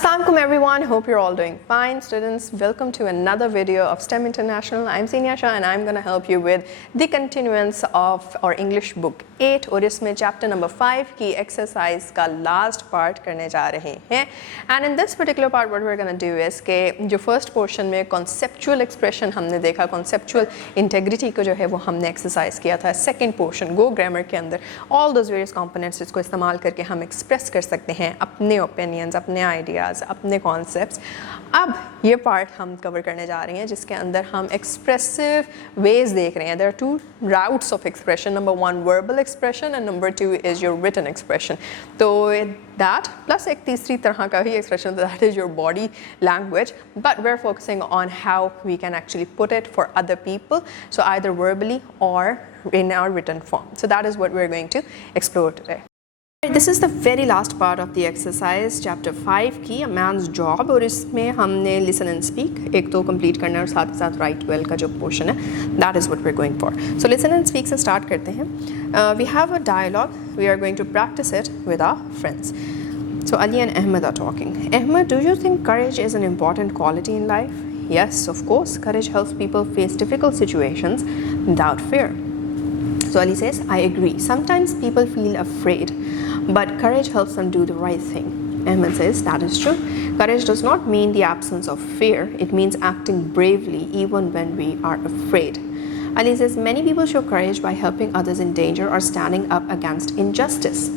Assalamualaikum everyone, hope you're all doing fine. Students, welcome to another video of STEM International. I'm Senior Shah and I'm going to help you with the continuance of our English book 8 और इसमें chapter number 5 की exercise का last part करने जा रहे हैं. And in this particular part what we're going to do is कि जो first portion में conceptual expression हमने देखा, conceptual integrity को जो है वो हमने exercise किया था. Second portion Go Grammar के अंदर all those various components इसको इस्तेमाल करके हम express कर सकते हैं अपने opinions, अपने ideas, अपने कॉन्सेप्ट्स. अब ये पार्ट हम कवर करने जा रहे हैं जिसके अंदर हम एक्सप्रेसिव वेज देख रहे हैं. There are two routes of expression. Number 1 verbal expression and number 2 is your written expression. तो दैट प्लस एक तीसरी तरह का ही expression that is your body language, but we are focusing on how we can actually put it for other people, so either verbally or in our written form. So that is what we are going to explore today. This is the very last part of the exercise, chapter 5 की A Man's Job, और इसमें हमने listen and speak एक तो complete करना है और साथ ही साथ write well का जो portion है, that is what we're going for. So listen and speak से start करते हैं. We have a dialogue, we are going to practice it with our friends. So Ali and Ahmed are talking. Ahmed, do you think courage is an important quality in life? Yes, of course. Courage helps people face difficult situations without fear. So Ali says, I agree. Sometimes people feel afraid, but courage helps them do the right thing. Ahmed says, that is true. Courage does not mean the absence of fear. It means acting bravely even when we are afraid. Ali says, many people show courage by helping others in danger or standing up against injustice.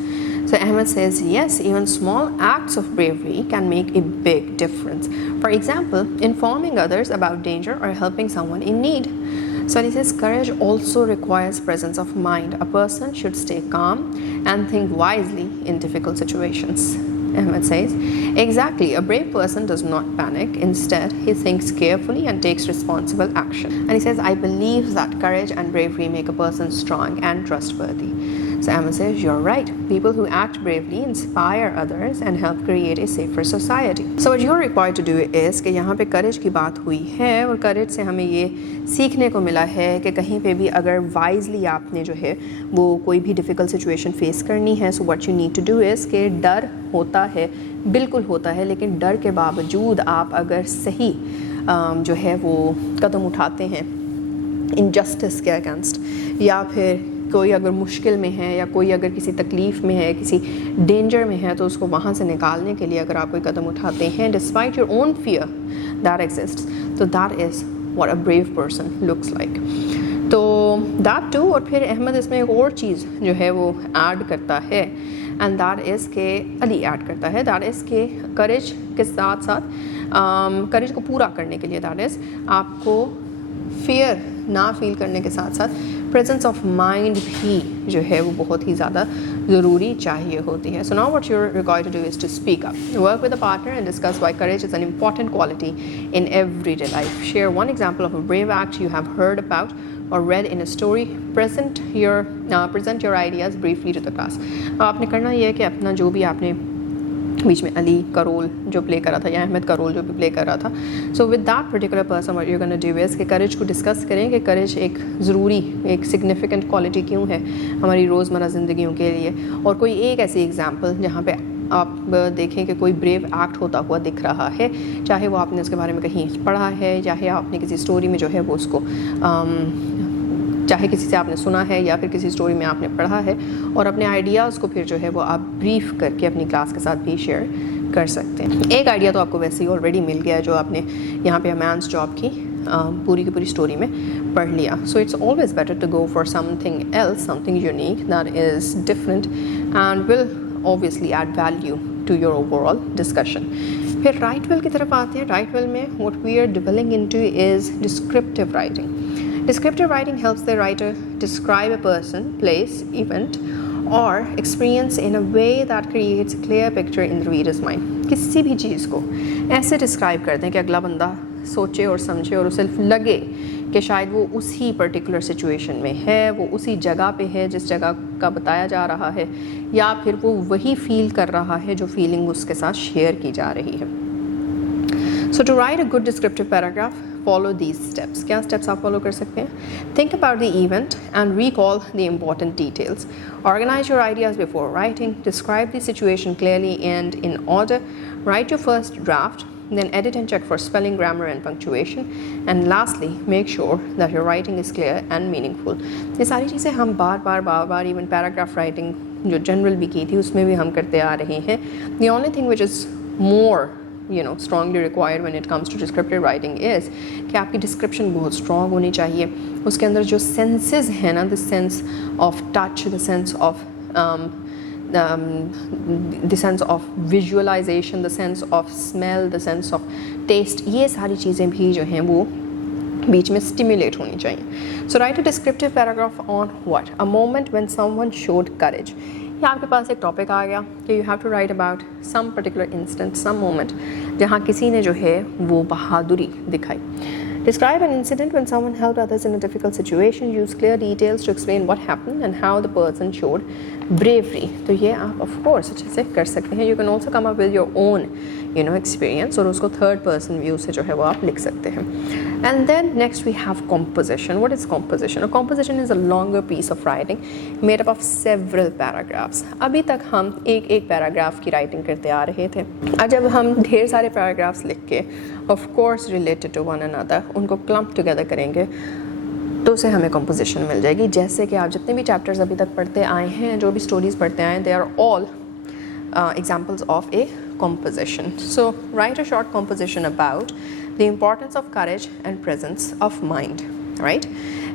So Ahmed says, yes, even small acts of bravery can make a big difference. For example, informing others about danger or helping someone in need. So he says, courage also requires presence of mind. A person should stay calm and think wisely in difficult situations. Ahmed says, exactly, a brave person does not panic. Instead, he thinks carefully and takes responsible action. And he says, I believe that courage and bravery make a person strong and trustworthy. So Ahmed says, you're right. People who act bravely inspire others and help create a safer society. So what you're required to do is कि यहाँ पे courage की बात हुई है और courage से हमें ये सीखने को मिला है कि कहीं पे भी अगर wisely आपने जो है वो कोई भी difficult situation face करनी है, so what you need to do is कि डर होता है, बिल्कुल होता है, लेकिन डर के बावजूद आप अगर सही जो है वो कदम उठाते हैं injustice के against, या फिर कोई अगर मुश्किल में है या कोई अगर किसी तकलीफ़ में है, किसी डेंजर में है, तो उसको वहाँ से निकालने के लिए अगर आप कोई कदम उठाते हैं despite your own fear that exists, तो that is what a brave person looks like. तो दैट टू, और फिर अहमद इसमें एक और चीज़ जो है वो ऐड करता है एंड दैट इज़ के अली ऐड करता है, दैट इज़ के करेज के साथ साथ करेज को पूरा करने के लिए दैट इज़ आपको फियर ना फील करने के साथ साथ प्रेजेंस ऑफ माइंड भी जो है वो बहुत ही ज़्यादा ज़रूरी चाहिए होती है. So now what you are required to do is to speak up, work with a partner and discuss why courage is an important quality in everyday life. Share one example of a brave act you have heard about or read in a story. present your ideas briefly to the class. आपने करना ये है कि अपना जो भी आपने बीच में अली का रोल जो प्ले करा था या अहमद का रोल जो भी प्ले कर रहा था, so with that particular person what you gonna do is कि करेज को डिस्कस करें कि करेज एक ज़रूरी एक सिग्निफिकेंट क्वालिटी क्यों है हमारी रोज़मर्रा ज़िंदगियों के लिए, और कोई एक ऐसी एग्जांपल जहाँ पे आप देखें कि कोई ब्रेव एक्ट होता हुआ दिख रहा है, चाहे वो आपने उसके बारे में कहीं पढ़ा है, चाहे आपने किसी स्टोरी में जो है वो उसको चाहे किसी से आपने सुना है या फिर किसी स्टोरी में आपने पढ़ा है, और अपने आइडियाज़ को फिर जो है वो आप ब्रीफ करके अपनी क्लास के साथ भी शेयर कर सकते हैं. एक आइडिया तो आपको वैसे ही ऑलरेडी मिल गया है जो आपने यहाँ पे अ मैन्स जॉब की पूरी की पूरी स्टोरी में पढ़ लिया. So it's always better to go for something else, something unique that is different and will obviously add value to your overall discussion. फिर राइट वेल की तरफ आते हैं. राइट वेल में what we are delving into is descriptive writing. Descriptive writing helps the writer describe a person, place, event, or experience in a way that creates a clear picture in the reader's mind. किसी भी चीज़ को ऐसे describe करते हैं कि अगला बंदा सोचे और समझे और उसे लगे कि शायद वो उसी पर्टिकुलर सिचुएशन में है, वो उसी जगह पे है जिस जगह का बताया जा रहा है, या फिर वो वही फील कर रहा है जो फीलिंग उसके साथ शेयर की जा रही है. So to write a good descriptive paragraph, follow these steps. क्या steps आप follow कर सकते हैं? Think about the event and recall the important details. Organize your ideas before writing. Describe the situation clearly and in order. write your first draft, then edit and check for spelling, grammar and punctuation, and lastly make sure that your writing is clear and meaningful. ये सारी चीज़ें हम बार बार even paragraph writing जो general भी की थी उसमें भी हम करते आ रहे हैं. The only thing which is more strongly required when it comes to descriptive writing is कि आपकी description बहुत strong होनी चाहिए. उसके अंदर जो senses हैं ना, the sense of touch, the sense of the sense of visualization, the sense of smell, the sense of taste, ये सारी चीज़ें भी जो हैं वो बीच में stimulate होनी चाहिए. So write a descriptive paragraph on what? A moment when someone showed courage. या आपके पास एक टॉपिक आ गया कि you have to write about some particular instant, some moment जहाँ किसी ने जो है वो बहादुरी दिखाई. Describe an incident when someone helped others in a difficult situation. Use clear details to explain what happened and how the person showed bravery. तो ये आप of course अच्छे से कर सकते हैं. You can also come up with your own experience और उसको third person view से जो है वो आप लिख सकते हैं. And then next we have composition. What is composition? A composition is a longer piece of writing made up of several paragraphs. अभी तक हम एक पैराग्राफ की राइटिंग करते आ रहे थे. आज जब हम ढेर सारे पैराग्राफ्स लिख के of course related to one another उनको clump together करेंगे तो उसे हमें composition मिल जाएगी. जैसे कि आप जितने भी chapters अभी तक पढ़ते आए हैं, जो भी stories पढ़ते आए हैं, they are all examples of a composition. So write a short composition about the importance of courage and presence of mind, right?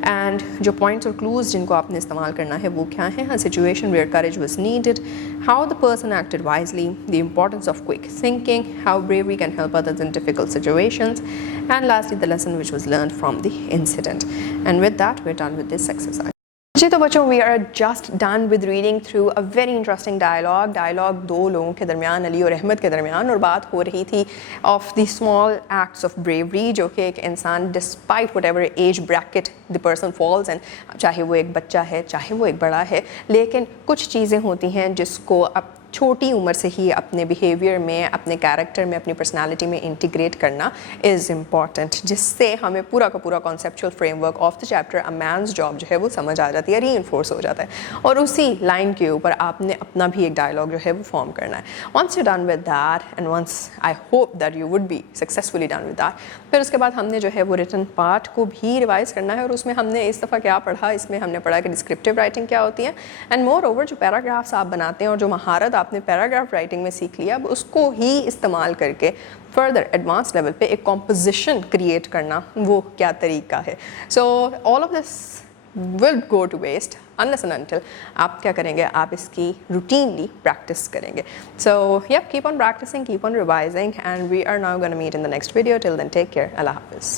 And जो points और clues जिनको आपने इस्तेमाल करना है वो क्या हैं? A situation where courage was needed, how the person acted wisely, the importance of quick thinking, how bravery can help others in difficult situations, and lastly the lesson which was learned from the incident. And with that we're done with this exercise. जी तो बच्चों we are just done with reading through a very interesting dialogue दो लोगों के दरमियान, अली और अहमद के दरमियान, और बात हो रही थी of the small acts of bravery जो कि एक इंसान despite whatever age bracket the person falls in, चाहे वो एक बच्चा है चाहे वो एक बड़ा है, लेकिन कुछ चीज़ें होती हैं जिसको अब छोटी उम्र से ही अपने बिहेवियर में, अपने कैरेक्टर में, अपनी पर्सनालिटी में इंटीग्रेट करना इज़ इम्पॉर्टेंट, जिससे हमें पूरा का पूरा conceptual framework of the chapter a man's job जो है वो समझ आ जाती है, रीइंफोर्स हो जाता है. और उसी लाइन के ऊपर आपने अपना भी एक डायलॉग जो है वो फॉर्म करना है. Once you done with that and once I hope that you would be successfully done with that, फिर उसके बाद हमने जो है वो रिटन पार्ट को भी रिवाइज करना है. और उसमें हमने इस दफ़ा क्या पढ़ा, इसमें हमने पढ़ा कि डिस्क्रिप्टिव राइटिंग क्या होती है, एंड मोर ओवर जो पैराग्राफ्स आप बनाते हैं और जो महारत आपने पैराग्राफ राइटिंग में सीख लिया, अब उसको ही इस्तेमाल करके फर्दर एडवांस लेवल पे एक कॉम्पोजिशन क्रिएट करना, वो क्या तरीका है. So all of this will go to waste unless and until आप क्या करेंगे, आप इसकी रूटीनली प्रैक्टिस करेंगे. So yup, keep on practising, keep on revising, and we are now gonna meet in the next video. Till then take care. अल्लाह हाफिज़.